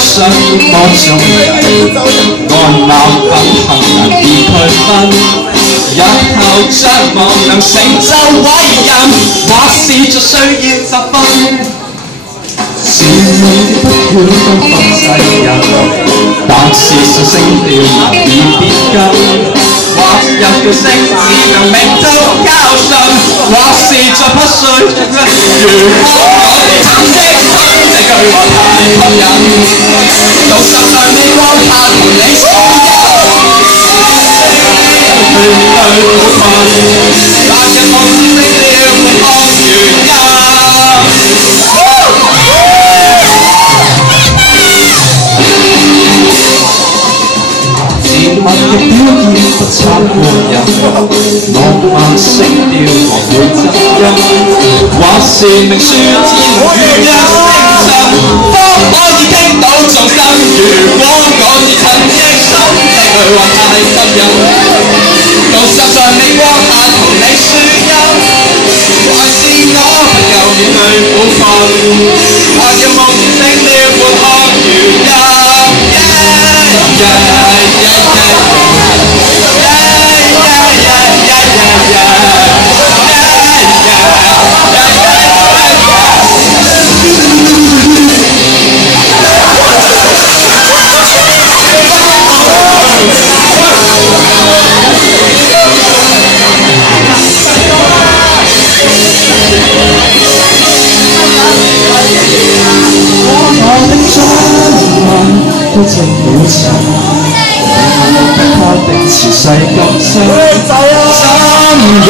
信我眾人，安立品行難以區分。日後將望能成就偉人，或是在需要集訓。是夢的不曉得複製人，但是實聲調難以別根。或有叫聲只能命中交信，或是再不需如香港橙色心這句話太吸引，到實在你光下同你相對苦困，但日望知識了沒看原因。自問嘅表現不差過人，浪漫聲調學會真音，或是明説只能預約星辰，方可以聽到眾生。如果我是陳奕迅，這句話太吸引，到實在未光下同你輸音，還是我不夠面去苦困，或有夢醒了沒看原因。都正了神，他的前世今生，心若